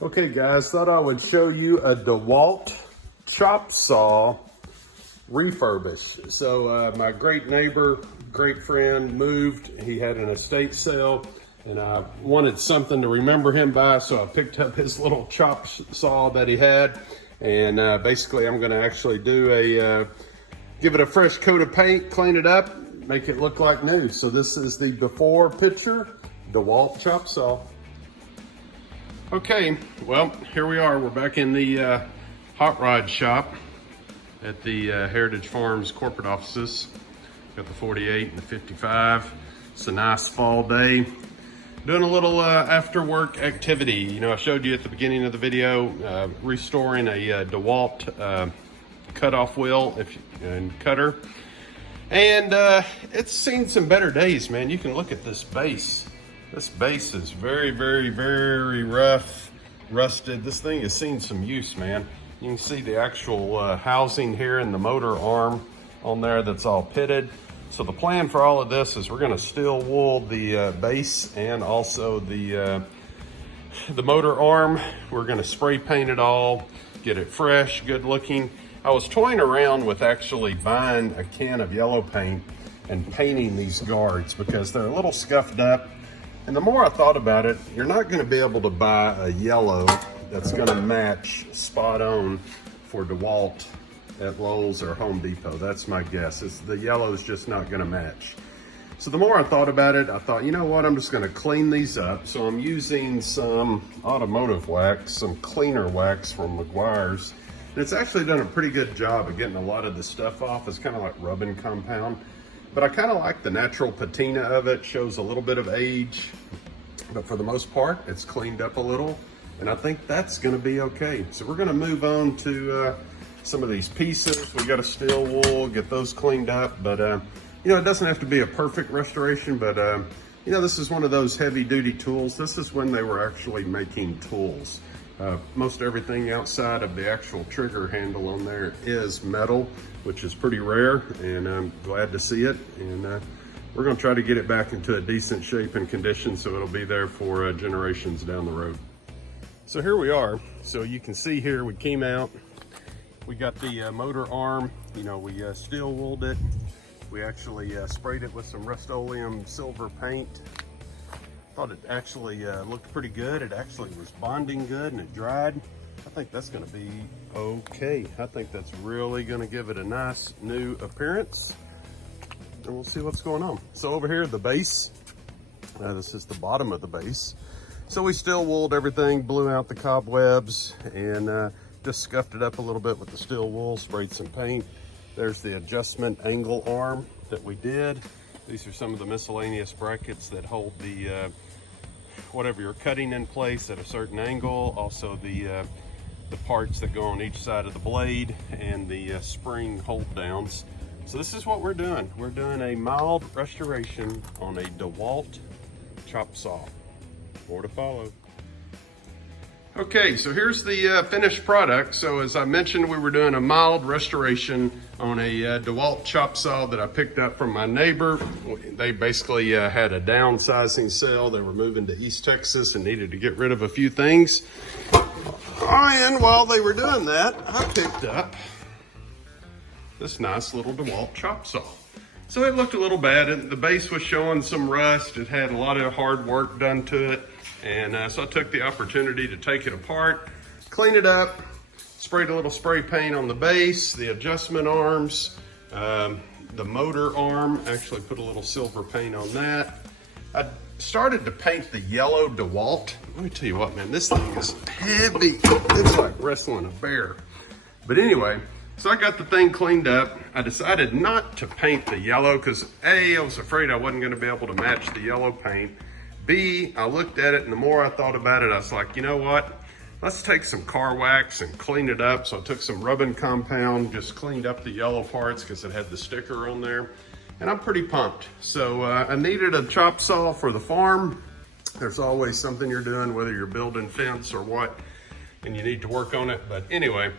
Okay guys, thought I would show you a DeWalt Chop Saw refurbish. So my great neighbor, great friend moved. He had an estate sale and I wanted something to remember him by, so I picked up his little chop saw that he had. And basically I'm gonna actually do give it a fresh coat of paint, clean it up, make it look like new. So this is the before picture, DeWalt Chop Saw. Okay, well, here we are. We're back in the hot rod shop at the Heritage Farms corporate offices. Got the 48 and the 55. It's a nice fall day. Doing a little after work activity. You know, I showed you at the beginning of the video, restoring a DeWalt cutoff wheel and cutter. And it's seen some better days, man. You can look at this base. This base is very, very, very rough, rusted. This thing has seen some use, man. You can see the actual housing here and the motor arm on there that's all pitted. So the plan for all of this is we're gonna steel wool the base and also the motor arm. We're gonna spray paint it all, get it fresh, good looking. I was toying around with actually buying a can of yellow paint and painting these guards because they're a little scuffed up. And the more I thought about it, you're not gonna be able to buy a yellow that's gonna match spot on for DeWalt at Lowe's or Home Depot. That's my guess. The yellow is just not gonna match. So the more I thought about it, I thought, you know what, I'm just gonna clean these up. So I'm using some automotive wax, some cleaner wax from Meguiar's. And it's actually done a pretty good job of getting a lot of the stuff off. It's kind of like rubbing compound. But I kind of like the natural patina of it. Shows a little bit of age, but for the most part, it's cleaned up a little, and I think that's gonna be okay. So we're gonna move on to some of these pieces. We got a steel wool, get those cleaned up, but you know, it doesn't have to be a perfect restoration, but you know, this is one of those heavy duty tools. This is when they were actually making tools. Most everything outside of the actual trigger handle on there is metal, which is pretty rare, and I'm glad to see it. And we're gonna try to get it back into a decent shape and condition so it'll be there for generations down the road. So here we are. So you can see here, we came out, we got the motor arm, you know, we steel wooled it. We actually sprayed it with some Rust-Oleum silver paint. Thought it actually looked pretty good. It actually was bonding good and it dried. I think that's gonna be okay. I think that's really gonna give it a nice new appearance. And we'll see what's going on. So over here, the base, this is the bottom of the base. So we steel wooled everything, blew out the cobwebs, and just scuffed it up a little bit with the steel wool, sprayed some paint. There's the adjustment angle arm that we did. These are some of the miscellaneous brackets that hold the whatever you're cutting in place at a certain angle. Also the parts that go on each side of the blade and the spring hold downs. So this is what we're doing. We're doing a mild restoration on a DeWalt Chop Saw. More to follow. Okay, so here's the finished product. So as I mentioned, we were doing a mild restoration on a DeWalt Chop Saw that I picked up from my neighbor. They basically had a downsizing sale. They were moving to East Texas and needed to get rid of a few things. And while they were doing that, I picked up this nice little DeWalt Chop Saw. So it looked a little bad. The base was showing some rust. It had a lot of hard work done to it. And so I took the opportunity to take it apart, clean it up, sprayed a little spray paint on the base, the adjustment arms, the motor arm, actually put a little silver paint on that. I started to paint the yellow DeWalt. Let me tell you what, man, this thing is heavy. It's like wrestling a bear. But anyway, so I got the thing cleaned up. I decided not to paint the yellow because A, I was afraid I wasn't gonna be able to match the yellow paint. B, I looked at it and the more I thought about it, I was like, you know what? Let's take some car wax and clean it up. So I took some rubbing compound, just cleaned up the yellow parts because it had the sticker on there. And I'm pretty pumped. So I needed a chop saw for the farm. There's always something you're doing, whether you're building fence or what, and you need to work on it. But anyway,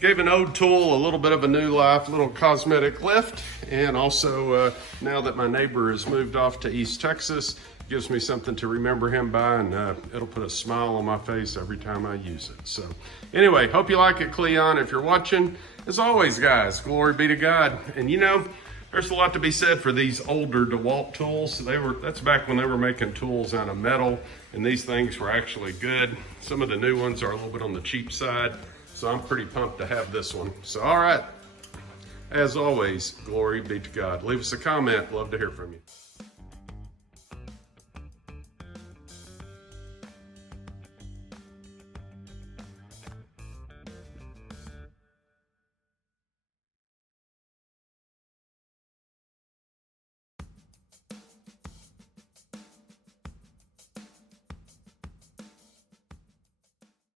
gave an old tool a little bit of a new life, a little cosmetic lift. And also, now that my neighbor has moved off to East Texas, gives me something to remember him by, and it'll put a smile on my face every time I use it. So anyway, hope you like it, Cleon. If you're watching, as always, guys, glory be to God. And you know, there's a lot to be said for these older DeWalt tools. That's back when they were making tools out of metal, and these things were actually good. Some of the new ones are a little bit on the cheap side, so I'm pretty pumped to have this one. So all right, as always, glory be to God. Leave us a comment, love to hear from you.